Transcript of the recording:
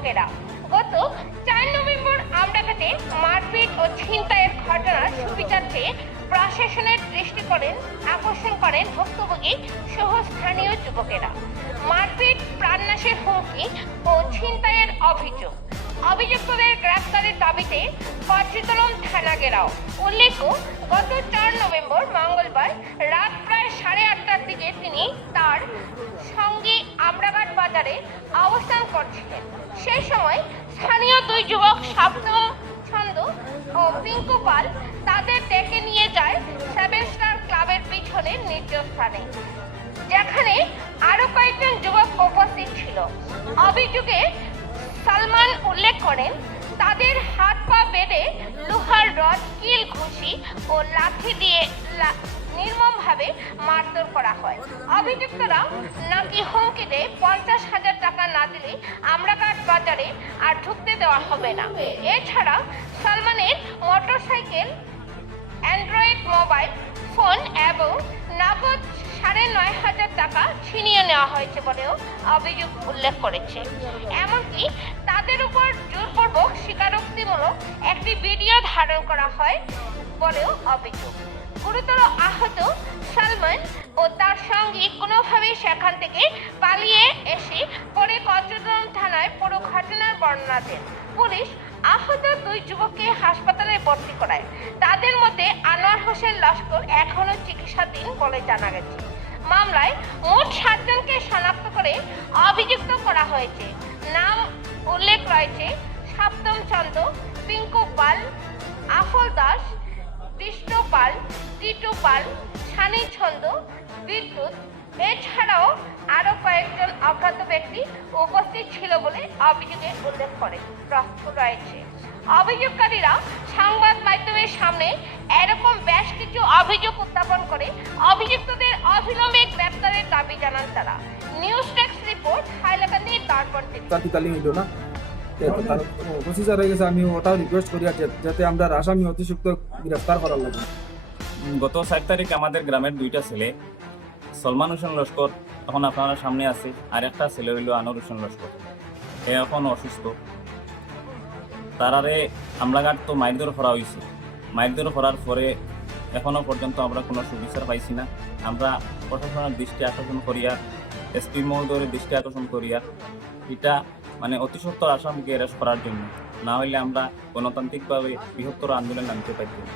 যুবকেরা। গত 4 নভেম্বর আমডাঙ্গাতে মারপিট ও ছিনতাইয়ের ঘটনার সুবিচারকে প্রশাসনের দৃষ্টি আকর্ষণ করেন ভুক্তভোগী সহ স্থানীয় যুবকেরা। মারপিট, প্রাণনাশের হুমকি ও ছিনতাইয়ের অভিযুক্তদের গ্রেফতারের দাবিতে পর্যটন থানা ঘেরাও। উল্লেখ্য, গত 4 নভেম্বর মঙ্গলবার রাত প্রায় 8:30টার দিকে তিনি তার সঙ্গে আমরাঘাট বাজারে অবস্থান করছিলেন। সেই সময় স্থানীয় 2 যুবক সপ্তম ছন্দ ও পিঙ্কু পাল তাদের ডেকে নিয়ে যায় 7 স্টার ক্লাবের পিছনে নির্জন স্থানে, যেখানে আরো কয়েকজন যুবক উপস্থিত ছিল। অভিযোগে সালমান উল্লেখ করেন, তাদের হাত পা বেঁধে লোহার রড, কিল, ঘুষি ও লাঠি দিয়ে নির্মমভাবে মারধর করা হয়। অভিযুক্তরা নাকি হুমকি দেয় 50,000 টাকা না দিলে আমরাঘাট বাজারে আর ঢুকতে দেওয়া হবে না। এছাড়া সালমানের মোটরসাইকেল, অ্যান্ড্রয়েড মোবাইল ফোন এবং নগদ 9,500 টাকা ছিনিয়ে নেওয়া হয়েছে বলেও অভিযোগ উল্লেখ করেছে। এমনকি তাদের উপর জোরপূর্বক স্বীকারোক্তিমূলক একটি ভিডিও ধারণ করা হয় বলেও অভিযোগ। গুরুতর আহত সালমান ও তার সঙ্গী কোনোভাবেই সেখান থেকে পালিয়ে এসে পরে পর্যটন থানায় পুরো ঘটনার বর্ণনা দেন। পুলিশ আহত 2 যুবককে হাসপাতালে ভর্তি করায়। তাদের মধ্যে আনোয়ার হোসেন লস্কর এখনো চিকিৎসাধীন বলে জানা গেছে। মামলায় মোট 7 জনকে শনাক্ত করে অভিযুক্ত করা হয়েছে। নাম উল্লেখ রয়েছে সপ্তম চন্দ, পিঙ্কু পাল, আফল দাস, কৃষ্ণ পাল, টিটু পাল, সানি ছন্দ, বিদ্যুৎ। এছাড়াও আরো কয়েকজন অজ্ঞাত ব্যক্তি উপস্থিত ছিল বলে অভিযোগে উল্লেখ রয়েছে। অভিযোগকারীরা সংবাদ মাধ্যমের সামনে এরকম বেশ কিছু অভিযোগ উত্থাপন করে অভিযুক্তদের অবিলম্বে গ্রেফতারের দাবি জানান তারা। নিউজ ডেস্ক রিপোর্ট, হাইলাকান্দি দর্পণ টিভি। প্রসিজার হয়ে গেছে, আমি ওটাও রিকোয়েস্ট করি যাতে আমরা আসামি অতিরিক্ত গ্রেফতার করার লাগে। গত 7 তারিখ আমাদের গ্রামের 2টা ছেলে, সলমান হোসেন লস্কর এখন আপনারা সামনে আছে, আর একটা ছেলে হইল আনোয়ার হোসেন লস্কর। এ এখন অসুস্থ। তারারে আমরাঘাট তো মারধর করা হয়েছে। মারধর করার পরে এখনো পর্যন্ত আমরা কোনো সুবিচার পাইছি না। আমরা প্রশাসনের দৃষ্টি আকর্ষণ করিয়া, এসপি মহোদয়ের দৃষ্টি আকর্ষণ করিয়া এটা অতি সত্বর আসামিকে অ্যারেস্ট করার জন্য, না হইলে আমরা গণতান্ত্রিকভাবে বৃহত্তর আন্দোলন নামতে পারতাম।